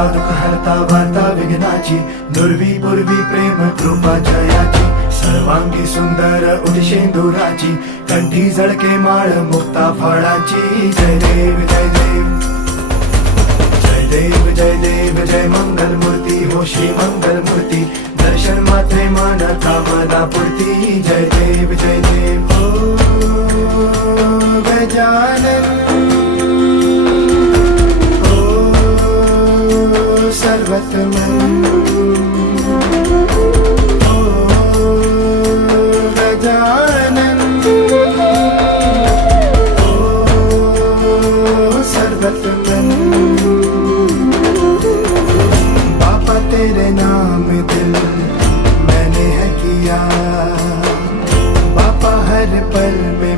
हरता दुःख हरता वार्ता विघ्नाची, दुर्वी पूर्वी प्रेम कृपा जयाची, सर्वांगी सुंदर उदिशेंदुराची, कंठी झळके माळ मुक्ता फळाची. जय देव जय देव जय देव जय देव जय मंगल मूर्ती हो श्री मंगल मूर्ती, दर्शन मात्रे मन कामना पूर्ती. जय देव जय देव हो गजानन हो सर्वतमन हो गजानन हो सर्वतमन. बाबा तेरे नाम दिल मैंने है किया, बाबा हर पल में